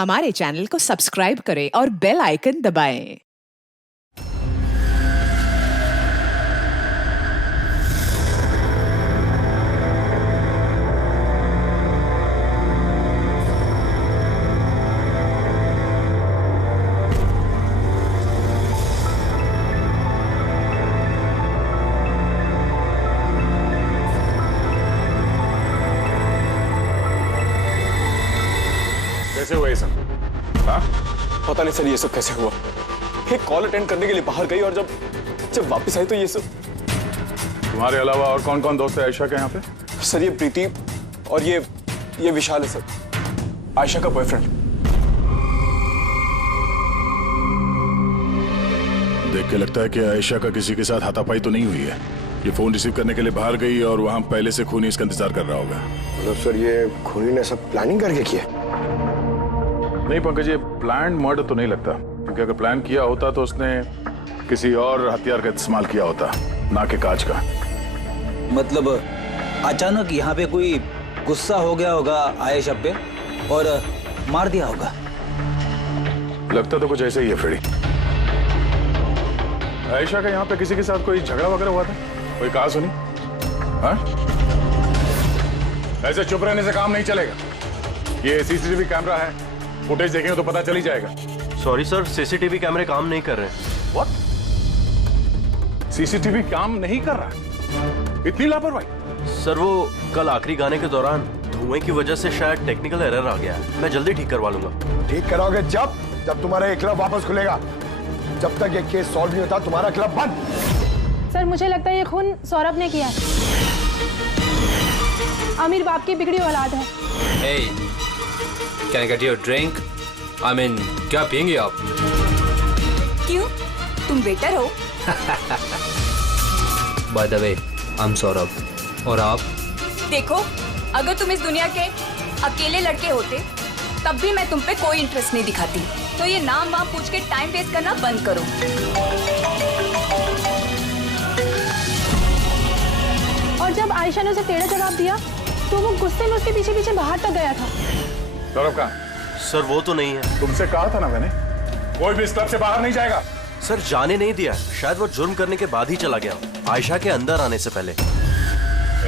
हमारे चैनल को सब्सक्राइब करें और बेल आइकन दबाएं। कैसे हुआ ये सब? हाँ? पता नहीं सर ये सब कैसे हुआ। एक कॉल अटेंड करने के लिए बाहर गई और जब वापस आई तो ये सब। तुम्हारे अलावा और कौन कौन दोस्त है आयशा के यहाँ पे? सर ये प्रीति और ये विशाल है सर, आयशा का बॉयफ्रेंड। देख के लगता है कि आयशा का किसी के साथ हाथापाई तो नहीं हुई है। ये फोन रिसीव करने के लिए बाहर गई और वहां पहले से खूनी इसका इंतजार कर रहा होगा। मतलब सर ये खूनी ने सब प्लानिंग करके किया? नहीं पंकज, ये प्लान मर्डर तो नहीं लगता, क्योंकि अगर प्लान किया होता तो उसने किसी और हथियार का इस्तेमाल किया होता, ना कि कांच का। मतलब अचानक यहाँ पे कोई गुस्सा हो गया होगा आयशा पे और मार दिया होगा। लगता तो कुछ ऐसा ही है फ्रेडी। आयशा का यहाँ पे किसी के साथ कोई झगड़ा वगैरह हुआ था? कोई कहा सुनी? हाँ? ऐसे चुप रहने से काम नहीं चलेगा। ये सीसीटीवी कैमरा है, फुटेज देखेंगे तो पता चल ही जाएगा। सॉरी सर, सीसीटीवी कैमरे काम नहीं कर रहे हैं। व्हाट? सीसीटीवी काम नहीं कर रहा? इतनी लापरवाही? सर वो कल आखिरी गाने के दौरान धुएं की वजह से शायद टेक्निकल एरर आ गया है। मैं जल्दी ठीक करवा लूंगा। ठीक कराओगे जब तुम्हारा ये क्लब वापस खुलेगा। जब तक ये केस सॉल्व नहीं होता तुम्हारा क्लब बंद। सर मुझे लगता है ये खून सौरभ ने किया है। आमिर बाप की बिगड़ी औलाद है। Hey, can I get you a drink? I mean, क्या पियेंगे आप? क्यों? तुम वेटर हो? By the way, I'm Saurabh. और आप? देखो, अगर तुम इस दुनिया के अकेले लड़के होते, तब भी मैं तुम पे कोई इंटरेस्ट नहीं दिखाती। तो ये नाम वाम पूछ के टाइम वेस्ट करना बंद करो। और जब आयशा ने उसे टेढ़ा जवाब दिया, तो वो गुस्से में उसके पीछे पीछे बाहर तक गया था। सौरभ कहाँ? सर वो तो नहीं है। तुमसे कहा था ना मैंने, कोई भी इस क्लब से बाहर नहीं जाएगा। सर जाने नहीं दिया, शायद वो जुर्म करने के बाद ही चला गया, आयशा के अंदर आने से पहले।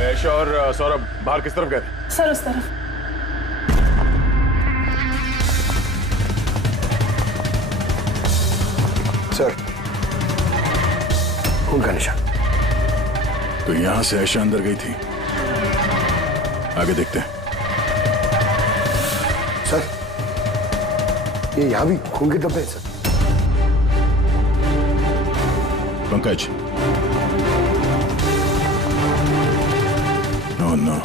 आयशा और सौरभ बाहर किस तरफ गए थे? सर उस तरफ। सर खून का निशान। तो यहां से आयशा अंदर गई थी। आगे देखते हैं। सर ये यहाँ भी खून के धब्बे हैं सर। पंकज, नो नो,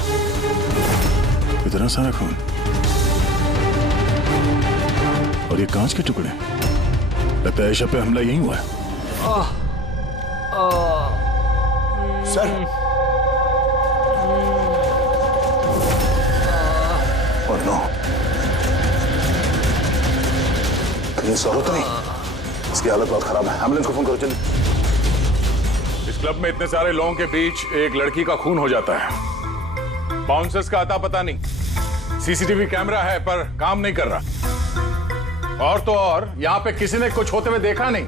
इतना सारा खून और ये कांच के टुकड़े। लगता है आयशा पे हमला यहीं हुआ है। सर और नो, कहीं सौरभ तो नहीं? इसकी हालत बहुत खराब है, एम्बुलेंस को फोन करो जल्दी। इस क्लब में इतने सारे लोगों के बीच एक लड़की का खून हो जाता है। बाउंसर्स का अता पता नहीं, सीसीटीवी कैमरा है पर काम नहीं कर रहा। और तो और यहाँ पे किसी ने कुछ होते हुए देखा नहीं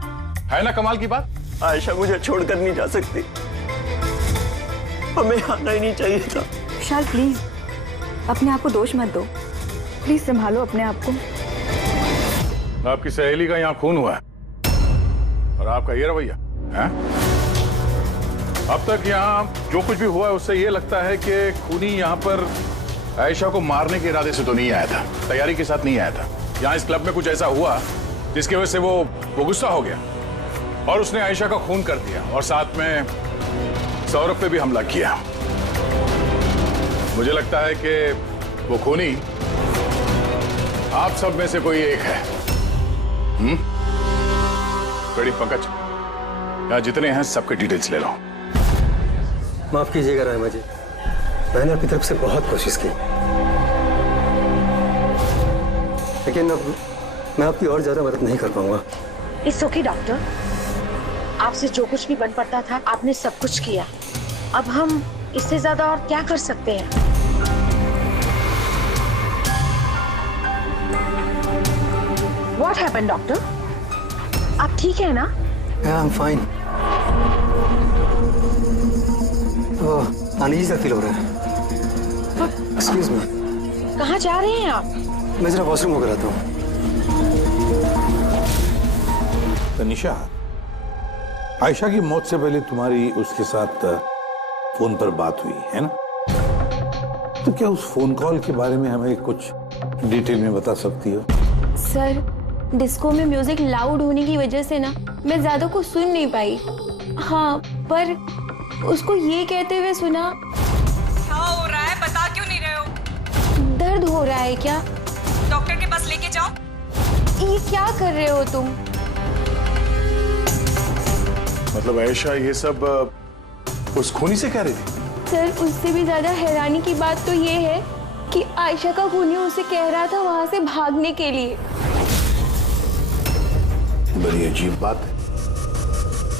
है ना। कमाल की बात। आयशा मुझे छोड़कर नहीं जा सकती, हमें आना ही नहीं चाहिए था। विशाल प्लीज, अपने आप को दोष मत दो। प्लीज संभालो अपने आप को। आपकी सहेली का यहाँ खून हुआ है और आपका ये रवैया है? अब तक यहाँ जो कुछ भी हुआ है उससे ये लगता है कि खूनी यहाँ पर आयशा को मारने के इरादे से तो नहीं आया था, तैयारी के साथ नहीं आया था। यहाँ इस क्लब में कुछ ऐसा हुआ जिसकी वजह से वो गुस्सा हो गया और उसने आयशा का खून कर दिया और साथ में सौरभ पे भी हमला किया। मुझे लगता है कि वो खूनी आप सब में से कोई एक है। बड़ी पंकज, यहाँ जितने हैं सबके डिटेल्स ले लो। माफ कीजिएगा रहमा जी, मैंने अपनी तरफ से बहुत कोशिश की, लेकिन अब मैं आपकी और ज्यादा मदद नहीं कर पाऊंगा। इट्स ओके डॉक्टर, आपसे जो कुछ भी बन पड़ता था आपने सब कुछ किया। अब हम इससे ज्यादा और क्या कर सकते हैं? What happened, doctor? आप ठीक है ना? Yeah, I'm fine. अनईजी सा फील हो रहा है। Excuse me. कहाँ जा रहे हैं आप? मैं जरा वॉशरूम होकर आता हूँ। तनिषा, आयशा की मौत से पहले तुम्हारी उसके साथ फोन पर बात हुई है ना? तो क्या उस फोन कॉल के बारे में हमें कुछ डिटेल में बता सकती हो? सर, डिस्को में म्यूजिक लाउड होने की वजह से ना मैं ज्यादा कुछ सुन नहीं पाई। हाँ, पर उसको ये कहते हुए सुना। क्या हो रहा है, बता क्यों नहीं रहे हो? दर्द हो रहा है क्या? डॉक्टर के पास लेके जाओ। ये क्या कर रहे हो तुम? मतलब आयशा ये सब उस खूनी से कह रही थी? सर, उससे भी ज्यादा हैरानी की बात तो ये है कि आयशा का खूनी उसे कह रहा था वहां से भागने के लिए। बड़ी अजीब बात है।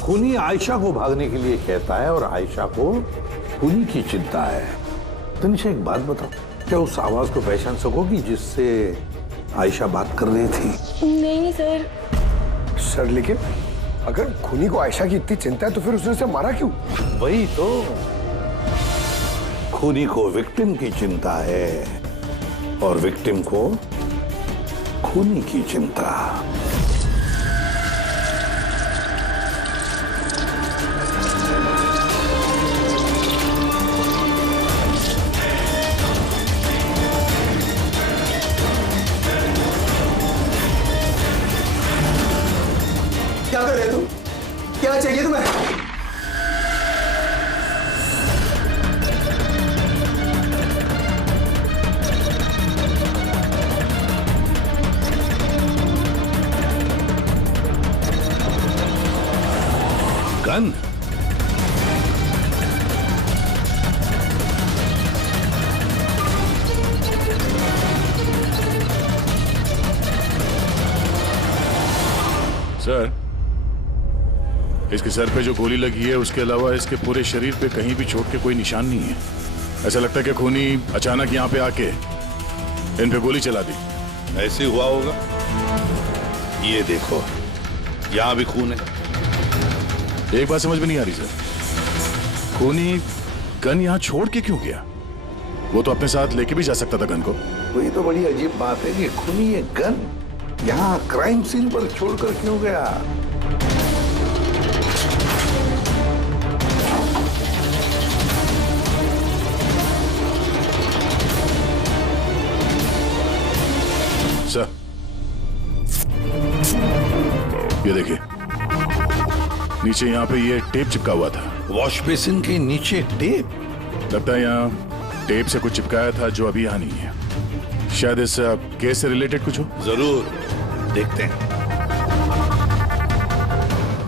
खूनी आयशा को भागने के लिए कहता है और आयशा को खूनी की चिंता है। तनिषा एक बात बताओ, क्या उस आवाज को पहचान सकोगी जिससे आयशा बात कर रही थी? नहीं सर। सर, लेकिन अगर खूनी को आयशा की इतनी चिंता है तो फिर उसने उसे मारा क्यों? वही तो, खूनी को विक्टिम की चिंता है और विक्टिम को खूनी की चिंता। क्या कर रहे हो तुम? क्या चाहिए तुम्हें? गन? सर, इसके सर पे जो गोली लगी है उसके अलावा इसके पूरे शरीर पे कहीं भी चोट के कोई निशान नहीं है। ऐसा लगता है कि खूनी अचानक यहाँ पे आके इन पे गोली चला दी। ऐसे हुआ होगा। ये देखो, यहाँ भी खून है। एक बात समझ में नहीं आ रही सर, खूनी गन यहाँ छोड़ के क्यों गया? वो तो अपने साथ लेके भी जा सकता था गन को। वही तो बड़ी अजीब बात है कि खूनी ये गन यहाँ क्राइम सीन पर छोड़कर क्यों गया? सर, ये देखिए, नीचे यहाँ पे ये टेप चिपका हुआ था। वॉश बेसिन के नीचे टेप? लगता है यहाँ टेप से कुछ चिपकाया था जो अभी यहाँ नहीं है। शायद इस केस से रिलेटेड कुछ हो। जरूर देखते हैं।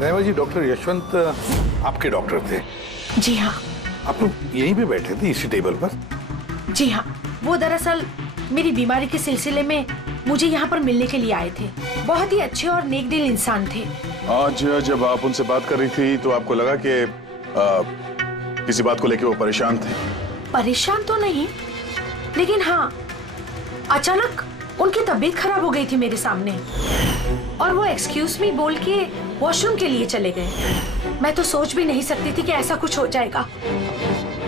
रहमा जी, डॉक्टर यशवंत आपके डॉक्टर थे? जी हाँ। आप लोग यहीं पे बैठे थे इसी टेबल पर? जी हाँ, वो दरअसल मेरी बीमारी के सिलसिले में मुझे यहाँ पर मिलने के लिए आए थे। बहुत ही अच्छे और नेक दिल इंसान थे। आज जब आप उनसे बात कर रही थी तो आपको लगा कि किसी बात को लेकर वो परेशान थे? परेशान तो नहीं, लेकिन हाँ, अचानक उनकी तबीयत खराब हो गई थी मेरे सामने और वो एक्सक्यूज मी बोल के वॉशरूम के लिए चले गए। मैं तो सोच भी नहीं सकती थी कि ऐसा कुछ हो जाएगा।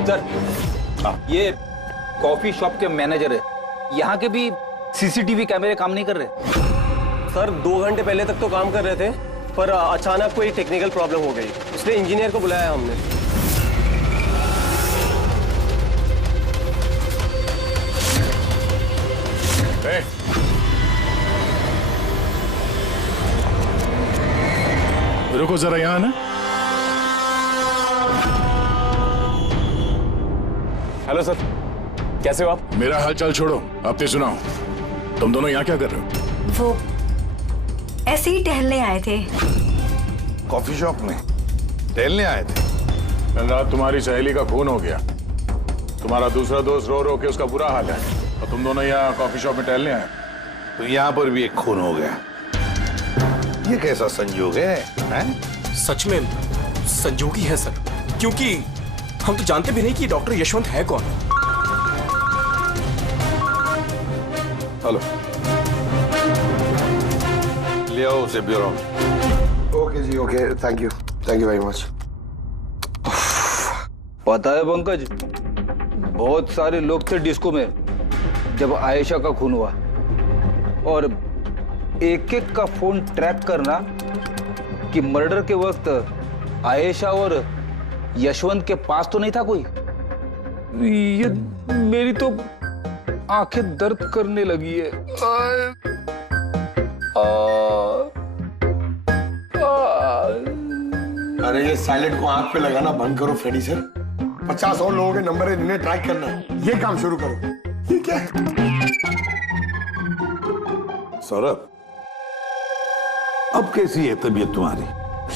सर, ये कॉफी शॉप के मैनेजर है। यहाँ के भी सीसीटीवी कैमरे काम नहीं कर रहे। सर, 2 घंटे पहले तक तो काम कर रहे थे, पर अचानक कोई टेक्निकल प्रॉब्लम हो गई। उसने इंजीनियर को बुलाया हमने। रुको जरा यहाँ ना। हेलो सर, कैसे हो आप? मेरा हाल चाल छोड़ो, अपने सुनाओ। तुम दोनों यहाँ क्या कर रहे हो? वो ऐसे ही टहलने आए थे। कॉफी शॉप में टहलने आए थे? कल रात तुम्हारी सहेली का खून हो गया। तुम्हारा दूसरा दोस्त रो रो के उसका बुरा हाल है और तुम दोनों यहाँ कॉफी शॉप में टहलने आए, तो यहाँ पर भी एक खून हो गया। ये कैसा संयोग है, हैं? सच में संजोगी है सर, क्योंकि हम तो जानते भी नहीं कि डॉक्टर यशवंत है कौन। हेलो, ले आओ उसे ब्यूरो में। ओके जी, okay, thank you very much. पता है पंकज, बहुत सारे लोग थे डिस्को में जब आयशा का खून हुआ, और एक एक का फोन ट्रैक करना कि मर्डर के वक्त आयशा और यशवंत के पास तो नहीं था कोई। ये मेरी तो आंखें दर्द करने लगी है। अरे ये साइलेंट को आंख पे लगाना बंद करो फ्रेडी सर। 50 और लोगों के नंबर है जिन्हें ट्रैक करना है, ये काम शुरू करो। ये क्या है? सौरभ, अब कैसी है तबीयत तुम्हारी?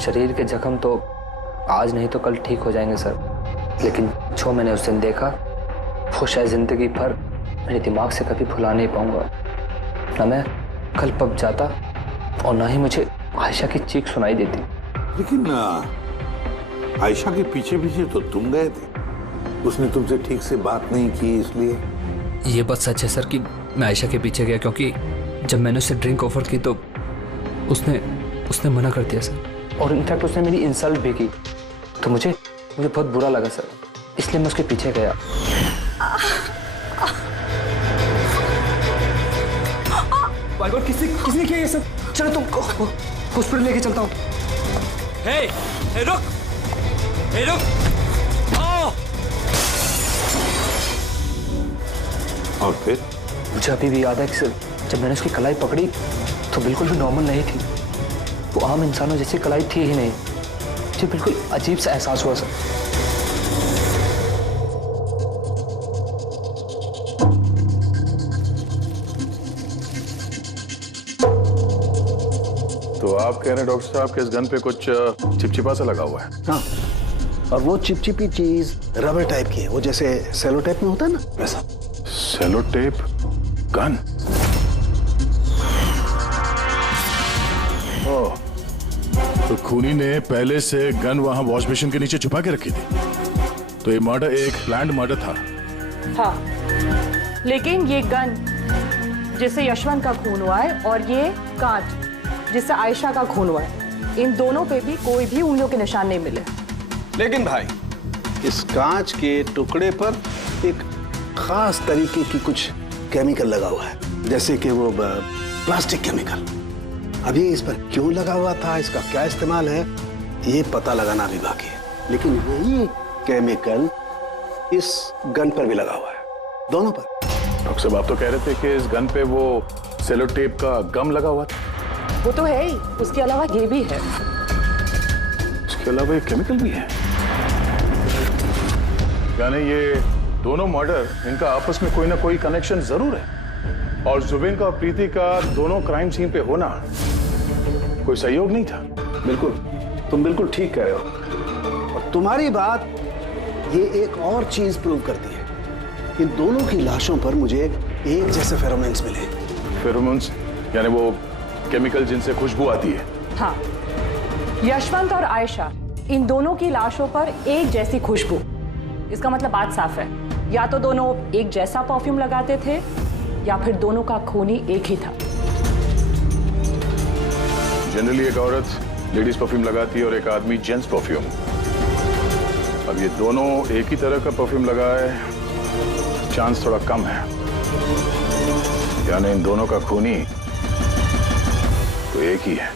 शरीर के जख्म तो आज नहीं तो कल ठीक हो जाएंगे सर, लेकिन जो मैंने उस दिन देखा वो शायद जिंदगी भर मेरे दिमाग से कभी भुला नहीं पाऊंगा। ना मैं कल पब जाता और ना ही मुझे आयशा की चीख सुनाई देती। लेकिन आयशा के पीछे पीछे तो तुम गए थे, उसने तुमसे ठीक से बात नहीं की, इसलिए। ये बात सच है सर कि मैं आयशा के पीछे गया, क्योंकि जब मैंने उसे ड्रिंक ऑफर की तो उसने मना कर दिया सर, और इनफैक्ट उसने मेरी इंसल्ट भी की, तो मुझे बहुत बुरा लगा सर, इसलिए मैं उसके पीछे गया। किसने किया ये सब? चलो तुमको हॉस्पिटल लेके चलता हूँ। हे रुक आओ। और फिर? मुझे अभी भी याद है कि सर, जब मैंने उसकी कलाई पकड़ी तो बिल्कुल भी नॉर्मल नहीं थी, वो आम इंसानों जैसी कलाई थी ही नहीं। मुझे बिल्कुल अजीब सा एहसास हुआ सर। तो आप कह रहे हैं डॉक्टर साहब कि इस गन पे कुछ चिपचिपा सा लगा हुआ है? हाँ, और वो चिपचिपी चीज रबर टाइप की है, वो जैसे सेलो टेप में होता है ना, वैसा। Cello tape gun? ओह, तो खूनी ने पहले से गन वहां वॉश बेसिन के नीचे छुपा के रखी थी, तो ये मर्डर एक प्लान्ड मर्डर था। हाँ, लेकिन ये गन जिससे यशवंत का खून हुआ है और ये कांच जिससे आयशा का खून हुआ है, इन दोनों पे भी कोई भी उंगलियों के निशान नहीं मिले। लेकिन भाई, इस कांच के टुकड़े पर एक खास तरीके की कुछ केमिकल लगा हुआ है, जैसे कि वो प्लास्टिक केमिकल। अब ये इस पर क्यों लगा हुआ था, इसका क्या इस्तेमाल है, ये पता लगाना भी बाकी है। लेकिन यही केमिकल इस गन पर भी लगा हुआ है, दोनों पर। डॉक्टर साहब, आप तो कह रहे थे कि इस गन पे वो सेलो टेप का गम लगा हुआ था। वो तो है ही, उसके अलावा ये भी है। इसके अलावा ये केमिकल भी है? यानी ये दोनों मर्डर, इनका आपस में कोई ना कोई कनेक्शन जरूर है, और जुबिन का और प्रीति का दोनों क्राइम सीन पे होना कोई सहयोग नहीं था। बिल्कुल, तुम बिल्कुल ठीक कह रहे हो, और तुम्हारी बात ये एक और चीज प्रूव करती है। इन दोनों की लाशों पर मुझे एक जैसे फेरोमोन्स मिले। फेरोमोन्स यानी वो केमिकल जिनसे खुशबू आती है? हाँ, यशवंत और आयशा, इन दोनों की लाशों पर एक जैसी खुशबू। इसका मतलब बात साफ है, या तो दोनों एक जैसा परफ्यूम लगाते थे या फिर दोनों का खून ही एक ही था। जनरली एक औरत लेडीज परफ्यूम लगाती है और एक आदमी जेंट्स परफ्यूम। अब ये दोनों एक ही तरह का परफ्यूम लगाए, चांस थोड़ा कम है, यानी इन दोनों का खूनी तो एक ही है।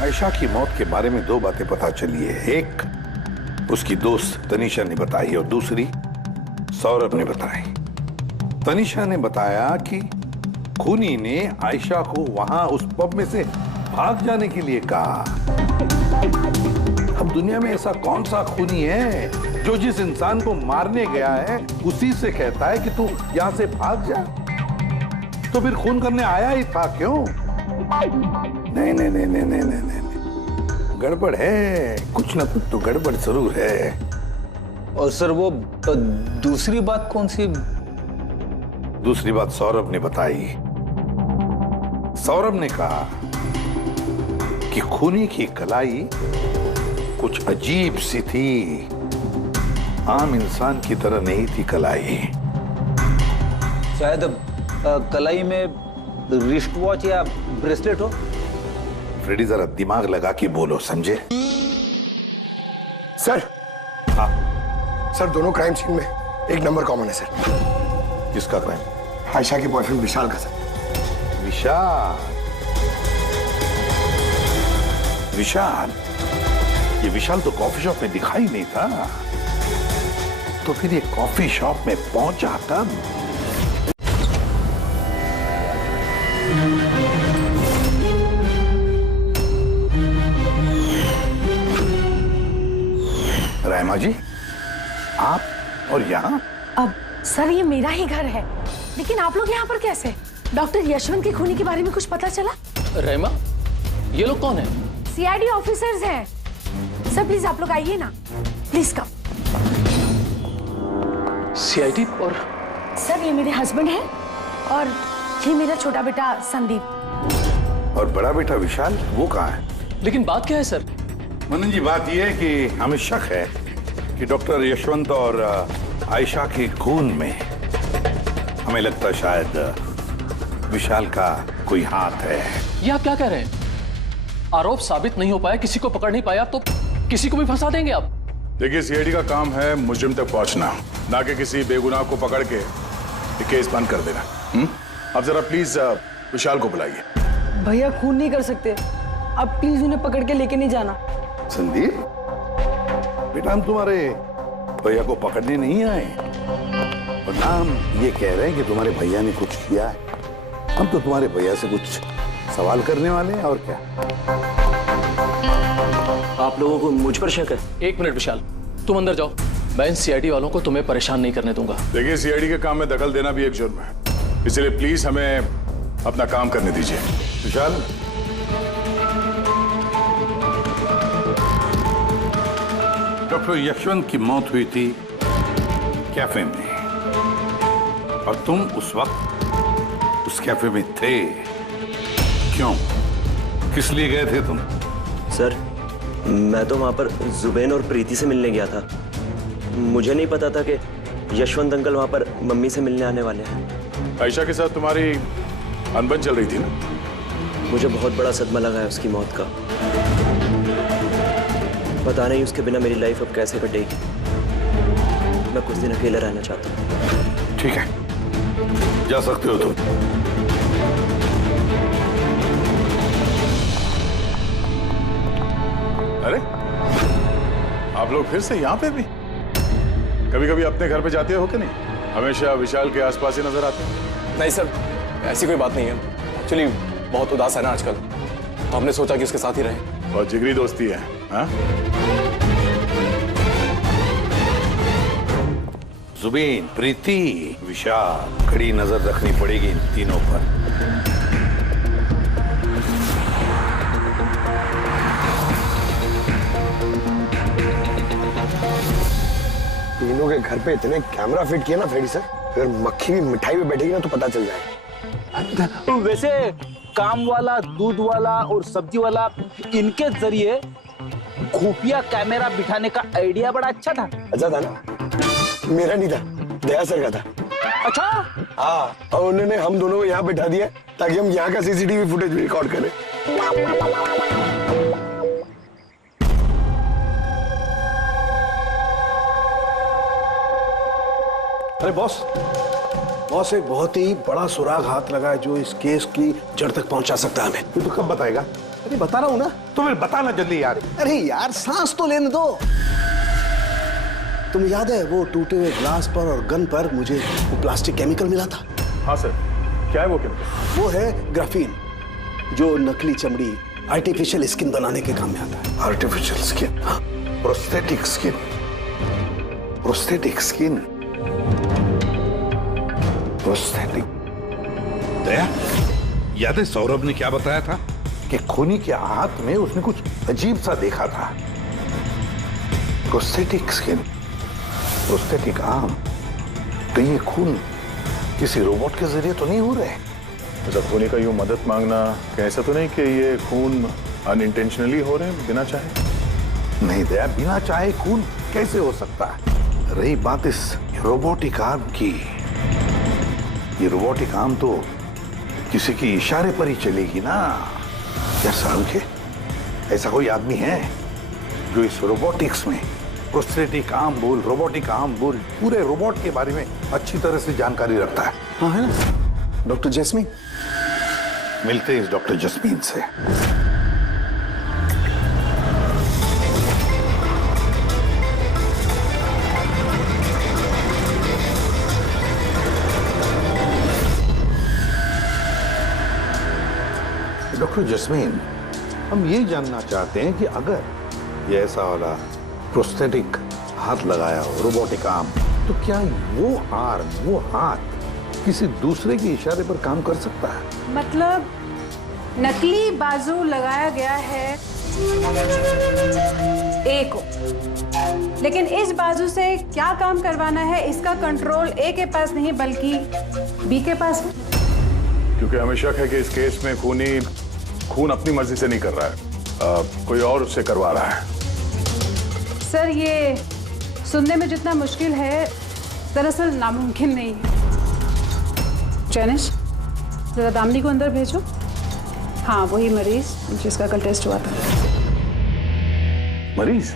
आयशा की मौत के बारे में दो बातें पता चली है, एक उसकी दोस्त तनीषा ने बताई और दूसरी सौरभ ने बताई। तनीषा ने बताया कि खूनी ने आयशा को वहां उस पब में से भाग जाने के लिए कहा। अब दुनिया में ऐसा कौन सा खूनी है जो जिस इंसान को मारने गया है उसी से कहता है कि तू यहां से भाग जा? तो फिर खून करने आया ही था क्यों? नहीं नहीं नहीं नहीं नहीं नहीं नहीं, गड़बड़ है, कुछ ना कुछ तो गड़बड़ जरूर है। और सर वो दूसरी बात कौन सी? दूसरी बात सौरभ ने बताई। सौरभ ने कहा कि खूनी की कलाई कुछ अजीब सी थी, आम इंसान की तरह नहीं थी कलाई। शायद कलाई में रिस्ट वॉच या ब्रेसलेट हो। फ्रेडी जरा दिमाग लगा के बोलो, समझे? सर, हाँ सर, दोनों क्राइम सीन में एक नंबर कॉमन है सर। किसका क्राइम? आयशा के बॉयफ्रेंड विशाल का सर। विशाल? विशाल? ये विशाल तो कॉफी शॉप में दिखाई नहीं था, तो फिर ये कॉफी शॉप में पहुंचा तब? रहमा जी, आप और यहाँ? अब सर ये मेरा ही घर है, लेकिन आप लोग यहाँ पर कैसे? डॉक्टर यशवंत के खूनी के बारे में कुछ पता चला? रहमा, ये लोग कौन है? सीआईडी ऑफिसर्स हैं। सर प्लीज आप लोग आइए ना, प्लीज कम। सीआईडी? और सर ये मेरे हस्बैंड हैं और ये मेरा छोटा बेटा संदीप। और बड़ा बेटा विशाल, वो कहाँ है? लेकिन बात क्या है सर? मनन जी, बात यह है कि हमें शक है कि डॉक्टर यशवंत और आयशा के खून में हमें लगता है शायद विशाल का कोई हाथ है। ये आप क्या कह रहे हैं? आरोप साबित नहीं हो पाया, किसी को पकड़ नहीं पाया, तो किसी को भी फंसा देंगे आप? देखिए, सीआईडी का काम है मुजरिम तक पहुंचना, ना कि किसी बेगुनाह को पकड़ के ये केस बंद कर देना। अब जरा प्लीज विशाल को बुलाइए। भैया खून नहीं कर सकते, अब प्लीज उन्हें पकड़ के लेके नहीं जाना। संदीप बेटा, हम तुम्हारे भैया को पकड़ने नहीं आए, और ना हम ये कह रहे हैं कि तुम्हारे भैया ने कुछ किया है। हम तो तुम्हारे भैया से कुछ सवाल करने वाले हैं, और क्या। आप लोगों को मुझ पर शक है? एक मिनट विशाल, तुम अंदर जाओ, मैं इन सीआईडी वालों को तुम्हें परेशान नहीं करने दूंगा। देखिए, सीआईडी के काम में दखल देना भी एक जुर्म है, इसलिए प्लीज हमें अपना काम करने दीजिए। विशाल, डॉक्टर यशवंत की मौत हुई थी कैफे में, और तुम उस वक्त उस कैफे में थे। क्यों? किस लिए गए थे तुम? सर, मैं तो वहां पर जुबैन और प्रीति से मिलने गया था। मुझे नहीं पता था कि यशवंत अंकल वहां पर मम्मी से मिलने आने वाले हैं। आयशा के साथ तुम्हारी अनबन चल रही थी ना? मुझे बहुत बड़ा सदमा लगा है उसकी मौत का। पता नहीं उसके बिना मेरी लाइफ अब कैसे कटेगी। मैं कुछ दिन अकेला रहना चाहता हूँ। ठीक है, जा सकते हो तुम। अरे, आप लोग फिर से यहाँ पे भी? कभी कभी अपने घर पे जाते हो कि नहीं? हमेशा विशाल के आसपास ही नजर आते हैं। नहीं सर, ऐसी कोई बात नहीं है। एक्चुअली बहुत उदास है ना आजकल, तो हमने सोचा कि उसके साथ ही रहें। बहुत जिगरी दोस्ती है, हाँ? जुबीन, प्रीति, विशाल, कड़ी नजर रखनी पड़ेगी इन तीनों पर। तीनों के घर पे इतने कैमरा फिट किए ना फ्रेडी सर, फिर मक्खी भी मिठाई पे बैठेगी ना तो पता चल जाएगा। वैसे काम वाला, दूध वाला और सब्जी वाला, इनके जरिए खुफिया कैमरा बिठाने का आइडिया बड़ा अच्छा था। अच्छा था ना? मेरा नहीं था, दया सर का था। अच्छा? हाँ, और उन्होंने हम दोनों को यहाँ बैठा दिया ताकि हम यहाँ का सीसीटीवी फुटेज भी रिकॉर्ड करें। अरे बॉस, एक बहुत ही बड़ा सुराग हाथ लगा है जो इस केस की जड़ तक पहुंचा सकता है हमें। तू तो कब बताएगा? अरे बता रहा हूं ना। तो फिर बताना जल्दी यार। अरे यार, सांस तो लेने दो। तुम्हें याद है वो टूटे हुए ग्लास पर और गन पर मुझे वो प्लास्टिक केमिकल मिला था? हाँ सर, क्या है वो केमिकल? वो है ग्राफीन, जो नकली चमड़ी, आर्टिफिशियल स्किन बनाने के काम में आता है। Artificial skin? हाँ, prosthetic skin. Prosthetic skin, prosthetic. Daya, याद है सौरभ ने क्या बताया था कि खूनी के हाथ में उसने कुछ अजीब सा देखा था? Prosthetic skin, prosthetic arm. तो ये खून किसी रोबोट के जरिए तो नहीं हो रहे? अच्छा, खूनी का यूं मदद मांगना कैसा तो नहीं कि ये खून अनइंटेंशनली हो रहे हैं, बिना चाहे? नहीं दया, बिना चाहे खून कैसे हो सकता है? रही बात इस रोबोटिक आर्म की, ये रोबोटिक आर्म तो किसी के इशारे पर ही चलेगी ना। क्या साल के ऐसा कोई आदमी है जो इस रोबोटिक्स में प्रोस्थेटिक आर्म बोल, रोबोटिक आर्म बोल, पूरे रोबोट के बारे में अच्छी तरह से जानकारी रखता है? हाँ है ना, डॉक्टर जैस्मीन। मिलते हैं इस डॉक्टर जैस्मीन से। डॉक्टर जैस्मीन, हम ये जानना चाहते हैं कि अगर ये ऐसा वाला प्रोस्थेटिक हाथ लगाया हो, रोबोटिक आर्म, तो क्या वो आर्म, वो हाथ किसी दूसरे के इशारे पर काम कर सकता है? मतलब नकली बाजू लगाया गया है ए को, लेकिन इस बाजू से क्या काम करवाना है इसका कंट्रोल ए के पास नहीं बल्कि बी के पास है। क्योंकि हमें शक है कि इस केस में खून अपनी मर्जी से नहीं कर रहा है, कोई और उससे करवा रहा है। सर, ये सुनने में जितना मुश्किल है दरअसल नामुमकिन नहीं है। जैनिश, जरा दामिनी को अंदर भेजो। हाँ, वही मरीज जिसका कल टेस्ट हुआ था। मरीज?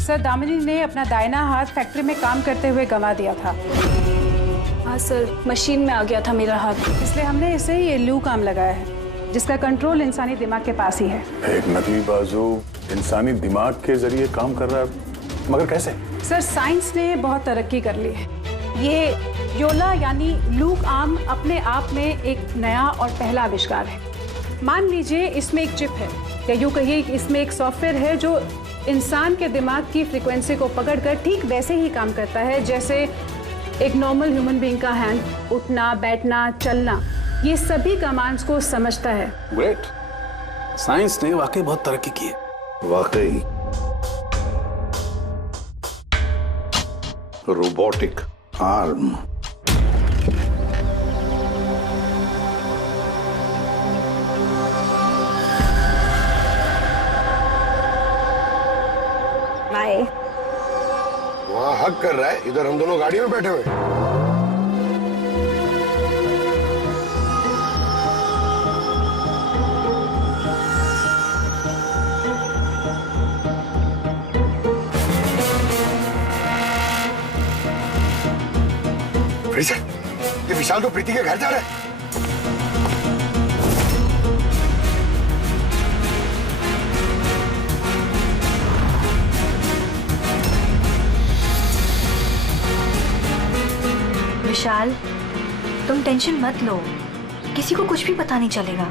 सर, दामिनी ने अपना दाहिना हाथ फैक्ट्री में काम करते हुए गंवा दिया था। हाँ सर, मशीन में आ गया था मेरा हाथ, इसलिए हमने इसे ये लू काम लगाया है, जिसका कंट्रोल इंसानी दिमाग के पास ही है। एक नकली बाजू इंसानी दिमाग के जरिए काम कर रहा है, मगर कैसे? सर, साइंस ने बहुत तरक्की कर ली है। ये योला यानी लूक आर्म अपने आप में एक नया और पहला आविष्कार है। मान लीजिए इसमें एक चिप है, या यूँ कहिए इसमें एक सॉफ्टवेयर है जो इंसान के दिमाग की फ्रीक्वेंसी को पकड़कर ठीक वैसे ही काम करता है जैसे एक नॉर्मल ह्यूमन बीइंग का हैंड, उठना, बैठना, चलना, ये सभी कमांड्स को समझता है। ग्रेट, साइंस ने वाकई बहुत तरक्की की है। वाकई रोबोटिक आर्म। वहाँ हक कर रहा है, इधर हम दोनों गाड़ी में बैठे हुए। ये विशाल तो प्रीति के घर जा रहा है। विशाल, तुम टेंशन मत लो, किसी को कुछ भी पता नहीं चलेगा।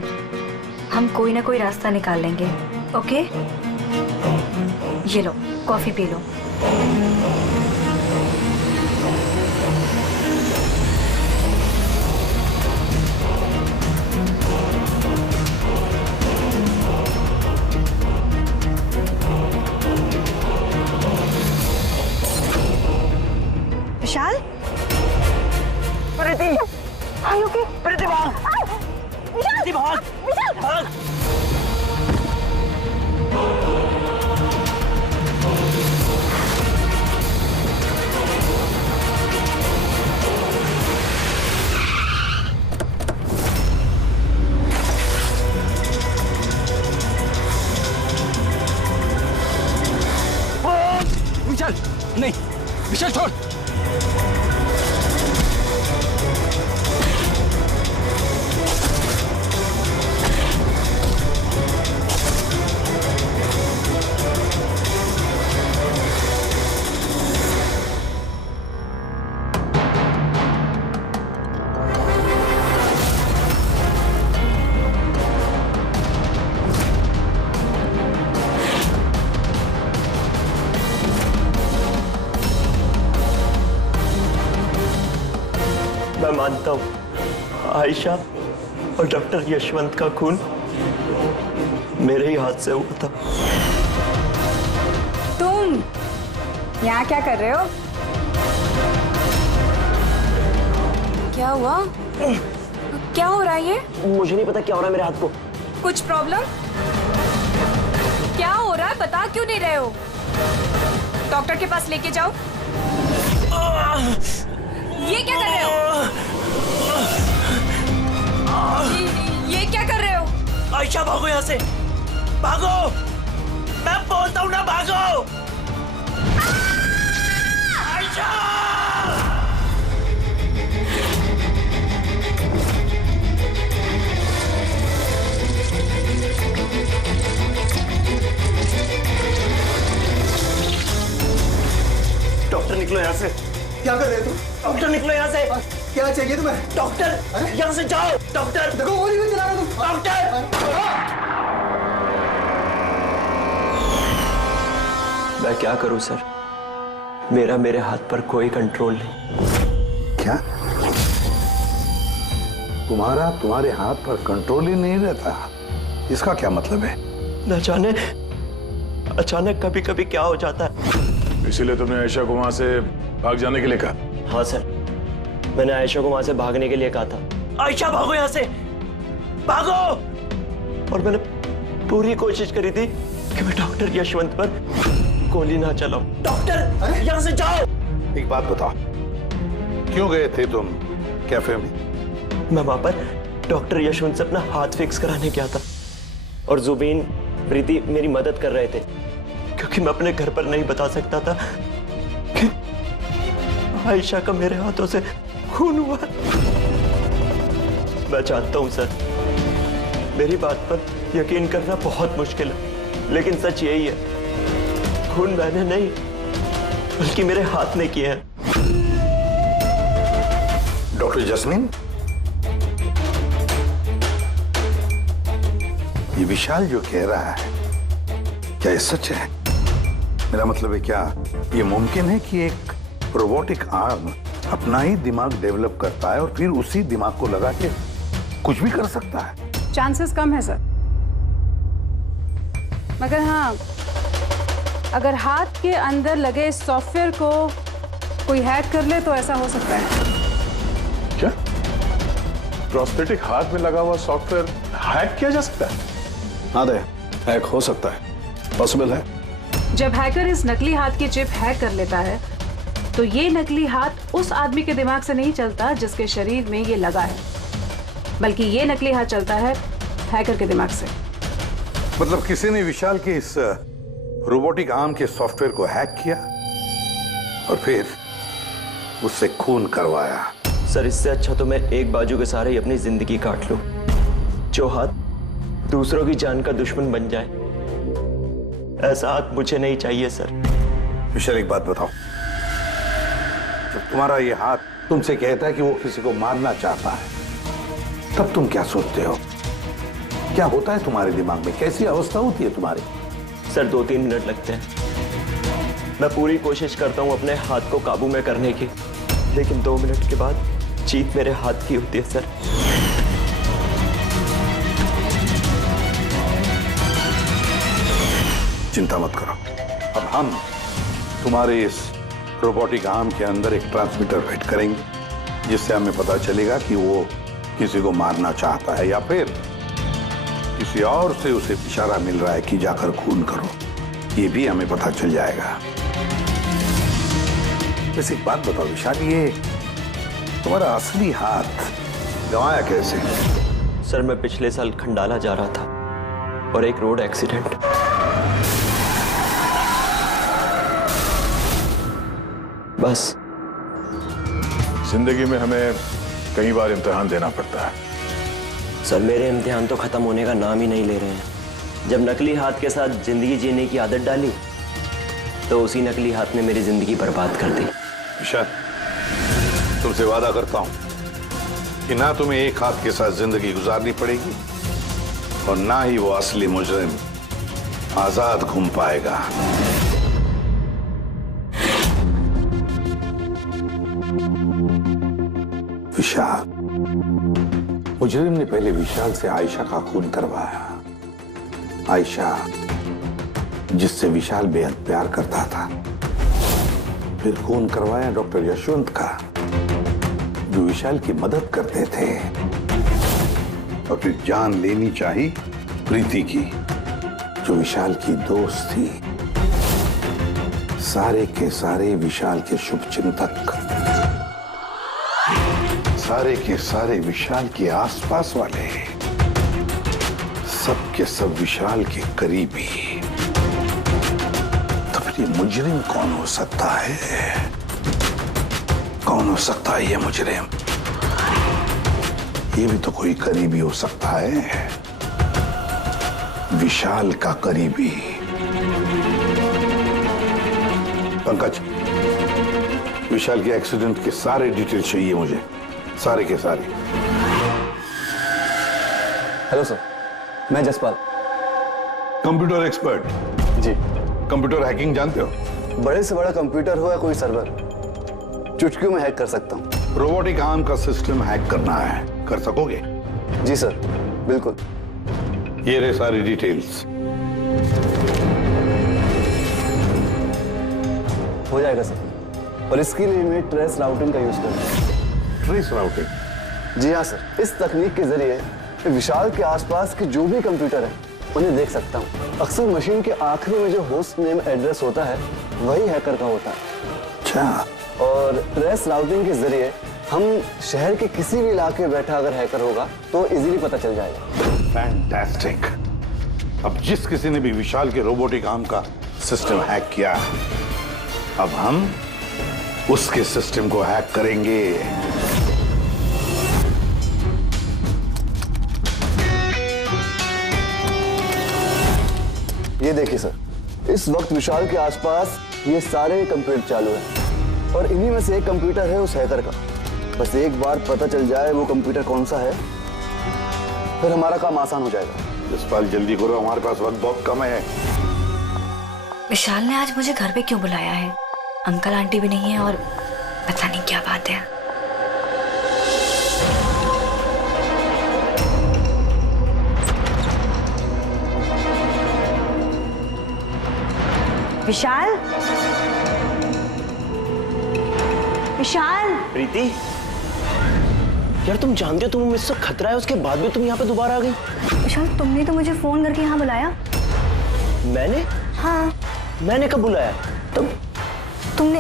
हम कोई ना कोई रास्ता निकाल लेंगे, ओके? ये लो, कॉफी पी लो। Vishal, Preeti, are you okay? Preeti भाग, प्रीति भाग, भाग। विशाल, नहीं, विशाल छोड़। मैं मानता हूं आयशा और डॉक्टर यशवंत का खून मेरे ही हाथ से हुआ था। तुम यहाँ क्या कर रहे हो? क्या हुआ? क्या हो रहा है ये? मुझे नहीं पता क्या हो रहा है मेरे हाथ को। कुछ प्रॉब्लम? क्या हो रहा है, बता क्यों नहीं रहे हो? डॉक्टर के पास लेके जाओ। ये क्या कर रहे हो? ये क्या कर रहे हो? आयशा भागो यहाँ से, भागो, मैं बोलता हूँ ना भागो। आयशा! डॉक्टर निकलो यहाँ से। क्या कर रहे हो तुम? डॉक्टर निकलो यहाँ से। क्या चाहिए तुम्हें? डॉक्टर यहाँ से जाओ। डॉक्टर देखो गोली भी चला रहे हो तुम। डॉक्टर मैं क्या करूं सर, मेरे हाथ पर कोई कंट्रोल नहीं। क्या तुम्हारे हाथ पर कंट्रोल ही नहीं रहता? इसका क्या मतलब है? न जाने अचानक कभी कभी क्या हो जाता है। इसीलिए तुमने आयशा को वहां से भाग जाने के लिए कहा? हाँ सर, मैंने आयशा को वहां से भागने के लिए कहा था। आयशा भागो यहाँ से, भागो। और मैंने पूरी कोशिश करी थी कि मैं डॉक्टर यशवंत पर गोली ना चलाऊं। डॉक्टर यहाँ से जाओ। एक बात बताओ, क्यों गए थे तुम कैफे में? मैं वहां पर डॉक्टर यशवंत से अपना हाथ फिक्स कराने गया था और जुबीन, प्रीति मेरी मदद कर रहे थे, क्योंकि मैं अपने घर पर नहीं बता सकता था कि आयशा का मेरे हाथों से खून हुआ। मैं जानता हूं सर, मेरी बात पर यकीन करना बहुत मुश्किल है, लेकिन सच यही है, खून मैंने नहीं बल्कि मेरे हाथ ने किया है। डॉक्टर जस्मीन, ये विशाल जो कह रहा है, क्या ये सच है? मेरा मतलब है, क्या ये मुमकिन है कि एक रोबोटिक आर्म अपना ही दिमाग डेवलप करता है और फिर उसी दिमाग को लगा के कुछ भी कर सकता है? चांसेस कम है सर, मगर हाँ, अगर हाथ के अंदर लगे सॉफ्टवेयर को कोई हैक कर ले तो ऐसा हो सकता है। क्या प्रोस्थेटिक हाथ में लगा हुआ सॉफ्टवेयर हैक किया जा सकता है? हाँ दे, हैक हो सकता है, पॉसिबल है। जब हैकर इस नकली हाथ की चिप हैक कर लेता है तो ये नकली हाथ उस आदमी के दिमाग से नहीं चलता जिसके शरीर में ये लगा है, बल्कि ये नकली हाथ चलता है हैकर के दिमाग से। मतलब किसी ने विशाल के इस रोबोटिक आर्म के सॉफ्टवेयर को हैक किया और फिर उससे खून करवाया। सर, इससे अच्छा तो मैं एक बाजू के सहारे ही अपनी जिंदगी काट लूं, जो हाथ दूसरों की जान का दुश्मन बन जाए। ऐसा हाथ मुझे नहीं चाहिए सर। विशाल, एक बात बताओ, जब तुम्हारा ये हाथ तुमसे कहता है कि वो किसी को मारना चाहता है, तब तुम क्या सोचते हो? क्या होता है तुम्हारे दिमाग में? कैसी अवस्था होती है तुम्हारी? सर, 2-3 मिनट लगते हैं। मैं पूरी कोशिश करता हूं अपने हाथ को काबू में करने की, लेकिन 2 मिनट के बाद जीत मेरे हाथ की होती है सर। चिंता मत करो, अब हम तुम्हारे इस रोबोटिक आर्म के अंदर एक ट्रांसमीटर फिट करेंगे, जिससे हमें पता चलेगा कि वो किसी को मारना चाहता है या फिर किसी और से उसे इशारा मिल रहा है कि जाकर खून करो। ये भी हमें पता चल जाएगा। वैसे एक बात बताओ विशाल, ये तुम्हारा असली हाथ गंवाया कैसे? सर, मैं पिछले साल खंडाला जा रहा था और एक रोड एक्सीडेंट। बस। जिंदगी में हमें कई बार इम्तिहान देना पड़ता है। सर, मेरे इम्तिहान तो खत्म होने का नाम ही नहीं ले रहे हैं। जब नकली हाथ के साथ जिंदगी जीने की आदत डाली तो उसी नकली हाथ ने मेरी जिंदगी बर्बाद कर दी। विशाल, तुमसे वादा करता हूं कि ना तुम्हें एक हाथ के साथ जिंदगी गुजारनी पड़ेगी और ना ही वो असली मुजरिम आजाद घूम पाएगा। विशाल, मुजरिम ने पहले विशाल से आयशा का खून करवाया। आयशा, जिससे विशाल बेहद प्यार करता था। फिर खून करवाया डॉक्टर यशवंत का, जो विशाल की मदद करते थे। और फिर जान लेनी चाहिए प्रीति की, जो विशाल की दोस्त थी। सारे के सारे विशाल के शुभचिंतक। सारे के सारे विशाल के आसपास वाले, सब के सब विशाल के करीबी, तो फिर ये मुजरिम कौन हो सकता है? कौन हो सकता है ये मुजरिम? ये भी तो कोई करीबी हो सकता है, विशाल का करीबी। पंकज, विशाल के एक्सीडेंट के सारे डिटेल चाहिए मुझे, सारे के सारे। हेलो सर, मैं जसपाल, कंप्यूटर एक्सपर्ट। जी। कंप्यूटर हैकिंग जानते हो? बड़े से बड़ा कंप्यूटर हो या कोई सर्वर, चुटकियों में हैक कर सकता हूँ। रोबोटिक आर्म का सिस्टम हैक करना है, कर सकोगे? जी सर, बिल्कुल। ये रहे सारी डिटेल्स। हो जाएगा सर, और इसके लिए मैं ट्रेस राउटिंग का यूज करूँगा। Trace routing? जी हाँ सर, इस तकनीक के जरिए विशाल के आसपास के जो भी कंप्यूटर है उन्हें देख सकता हूँ। अक्सर मशीन के आखिरी में जो होस्ट नेम एड्रेस होता है वही हैकर का होता है। अच्छा। और ट्रेस राउटिंग के जरिए हम शहर के किसी भी इलाके में बैठा अगर हैकर होगा तो इजीली पता चल जाएगा। फैंटास्टिक। अब जिस किसी ने भी विशाल के रोबोटिक आर्म का सिस्टम हैक किया, अब हम उसके सिस्टम को हैक करेंगे। ये देखिए सर, इस वक्त विशाल के आसपास ये सारे कंप्यूटर चालू हैं और इन्हीं में से एक कंप्यूटर है उस हैकर का। बस एक बार पता चल जाए वो कंप्यूटर कौन सा है, फिर हमारा काम आसान हो जाएगा। जसपाल जल्दी करो, हमारे पास वक्त बहुत कम है। विशाल ने आज मुझे घर पे क्यों बुलाया है? अंकल आंटी भी नहीं है और पता नहीं क्या बात है। विशाल, विशाल। प्रीति, यार तुम जानते हो तुम्हें मुझसे खतरा है, उसके बाद भी तुम यहाँ पे दोबारा आ गई। विशाल, तुमने तो मुझे फोन करके यहाँ बुलाया। मैंने? हाँ। मैंने कब बुलाया? तुमने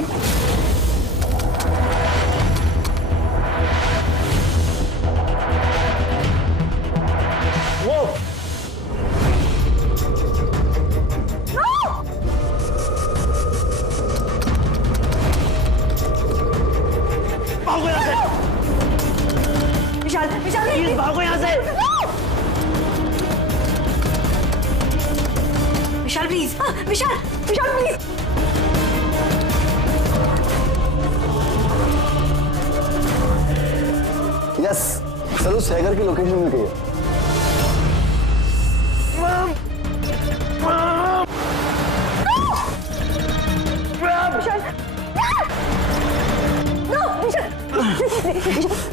वो भागो यहाँ से। विशाल, विशाल प्लीज भागो यहाँ से। Vishal please, Vishal, Vishal please. Yes sir, उस हैकर की लोकेशन मिल गई है। विशाल, नो, विशाल,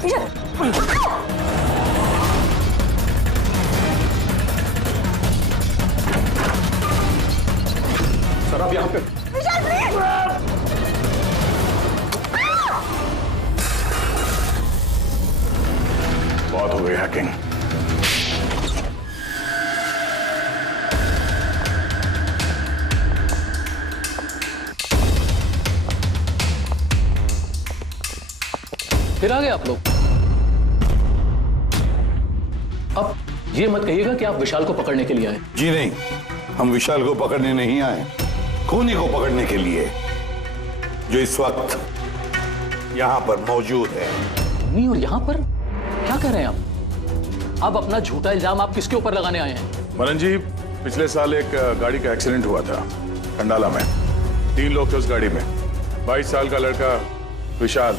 विशाल। सर आप यहाँ पे। विशाल प्लीज। बहुत हो गई हैकिंग। फिर आ गए आप लोग। अब ये मत कहिएगा कि आप विशाल को पकड़ने के लिए आए। जी नहीं, हम विशाल को पकड़ने नहीं आए, खूनी को पकड़ने के लिए, जो इस वक्त यहाँ पर मौजूद है। नहीं, और यहाँ पर क्या कह रहे हैं आप? अब अपना झूठा इल्जाम आप किसके ऊपर लगाने आए हैं? मनन जी, पिछले साल एक गाड़ी का एक्सीडेंट हुआ था कंडाला में। 3 लोग थे उस गाड़ी में। 22 साल का लड़का विशाल,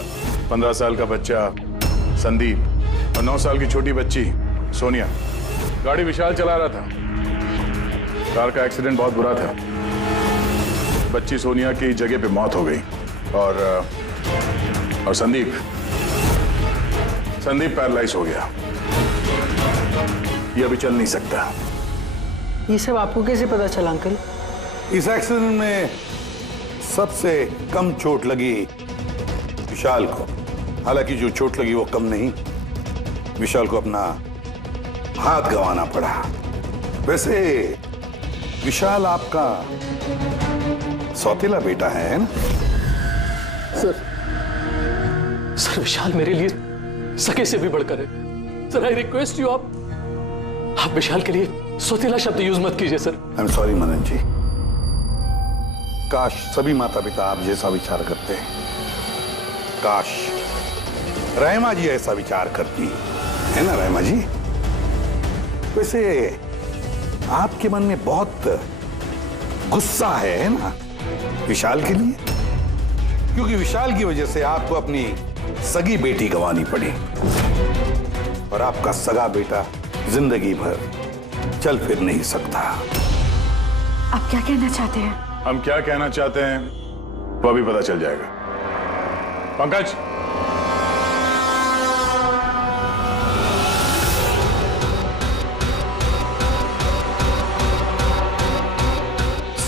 15 साल का बच्चा संदीप और 9 साल की छोटी बच्ची सोनिया। गाड़ी विशाल चला रहा था। कार का एक्सीडेंट बहुत बुरा था। बच्ची सोनिया की जगह पे मौत हो गई और संदीप पैरालाइज हो गया। ये अभी चल नहीं सकता। ये सब आपको कैसे पता चला अंकल? इस एक्सीडेंट में सबसे कम चोट लगी विशाल को। हालांकि जो चोट लगी वो कम नहीं, विशाल को अपना हाथ गंवाना पड़ा। वैसे विशाल आपका सौतेला बेटा है ना? सर विशाल मेरे लिए सके से भी बढ़कर है सर। आई रिक्वेस्ट यू, आप विशाल के लिए सौतेला शब्द यूज मत कीजिए सर। आई एम सॉरी मनन जी, काश सभी माता पिता आप जैसा विचार करते हैं। काश रहमा जी ऐसा विचार करती है ना रहमा जी। वैसे आपके मन में बहुत गुस्सा है ना विशाल के लिए, क्योंकि विशाल की वजह से आपको अपनी सगी बेटी गंवानी पड़ी और आपका सगा बेटा जिंदगी भर चल फिर नहीं सकता। आप क्या कहना चाहते हैं? हम क्या कहना चाहते हैं वो अभी पता चल जाएगा। पंकज,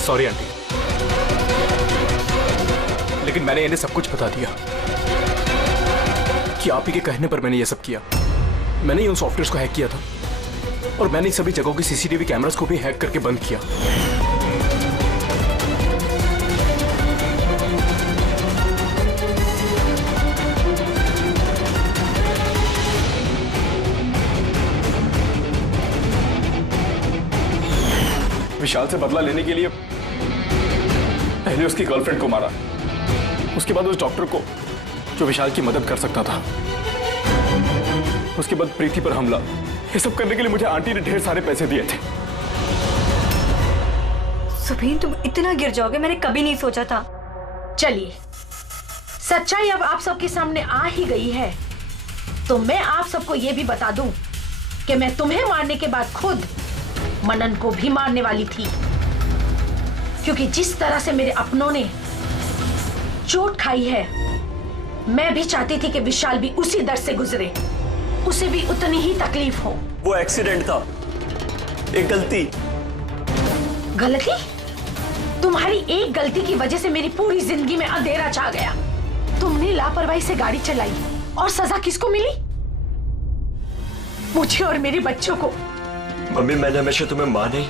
सॉरी आंटी, लेकिन मैंने इन्हें सब कुछ बता दिया कि आप ही के कहने पर मैंने ये सब किया। मैंने ही उन सॉफ्टवेयर्स को हैक किया था और मैंने सभी जगहों की सीसीटीवी कैमरास को भी हैक करके बंद किया। विशाल से बदला लेने के लिए पहले उसकी गर्लफ्रेंड को मारा, उसके बाद उस डॉक्टर को जो विशाल की मदद कर सकता था, उसके बाद प्रीति पर हमला। ये सब करने के लिए मुझे आंटी ने ढेर सारे पैसे दिए थे। सुबीन, तुम इतना गिर जाओगे मैंने कभी नहीं सोचा था। चलिए, सच्चाई अब आप सबके सामने आ ही गई है, तो मैं आप सबको यह भी बता दूं कि मैं तुम्हें मारने के बाद खुद मनन को भी मारने वाली थी, क्योंकि जिस तरह से मेरे अपनों ने चोट खाई है, मैं भी चाहती थी कि विशाल भी उसी दर्द से गुजरे, उसे भी उतनी ही तकलीफ हो। वो एक्सीडेंट था, एक गलती। गलती? तुम्हारी एक गलती की वजह से मेरी पूरी जिंदगी में अंधेरा छा गया। तुमने लापरवाही से गाड़ी चलाई और सजा किसको मिली? मुझे और मेरे बच्चों को। मम्मी, मैंने हमेशा तुम्हें मां नहीं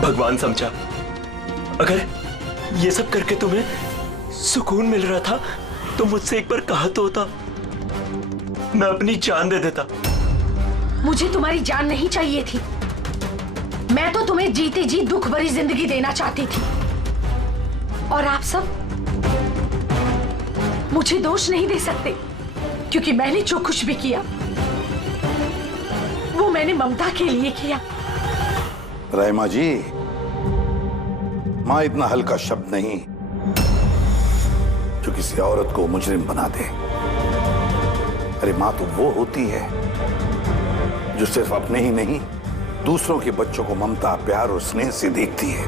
भगवान समझा। अगर ये सब करके तुम्हें सुकून मिल रहा था तो मुझसे एक बार कहा तो होता, मैं अपनी जान दे देता। मुझे तुम्हारी जान नहीं चाहिए थी, मैं तो तुम्हें जीते जी दुख भरी जिंदगी देना चाहती थी। और आप सब मुझे दोष नहीं दे सकते, क्योंकि मैंने जो कुछ भी किया वो मैंने ममता के लिए किया। रहमा जी, मां इतना हल्का शब्द नहीं जो किसी औरत को मुजरिम बना दे। अरे मां तो वो होती है जो सिर्फ अपने ही नहीं दूसरों के बच्चों को ममता, प्यार और स्नेह से देखती है।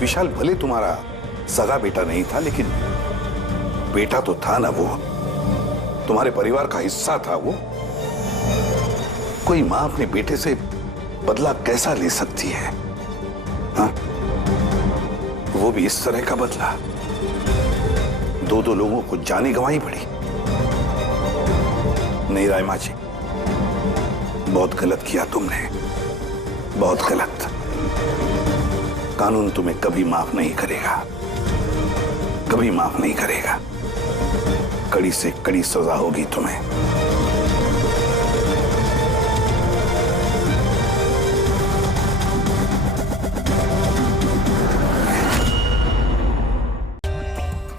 विशाल भले तुम्हारा सगा बेटा नहीं था, लेकिन बेटा तो था ना, वो तुम्हारे परिवार का हिस्सा था। वो कोई मां अपने बेटे से बदला कैसा ले सकती है? हाँ? वो भी इस तरह का बदला। दो लोगों को जाने गंवाई पड़ी। नहीं रायमा जी, बहुत गलत किया तुमने, बहुत गलत। कानून तुम्हें कभी माफ नहीं करेगा, कभी माफ नहीं करेगा। कड़ी से कड़ी सजा होगी तुम्हें।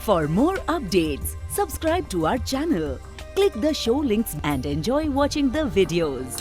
For more updates, subscribe to our channel, click the show links and enjoy watching the videos.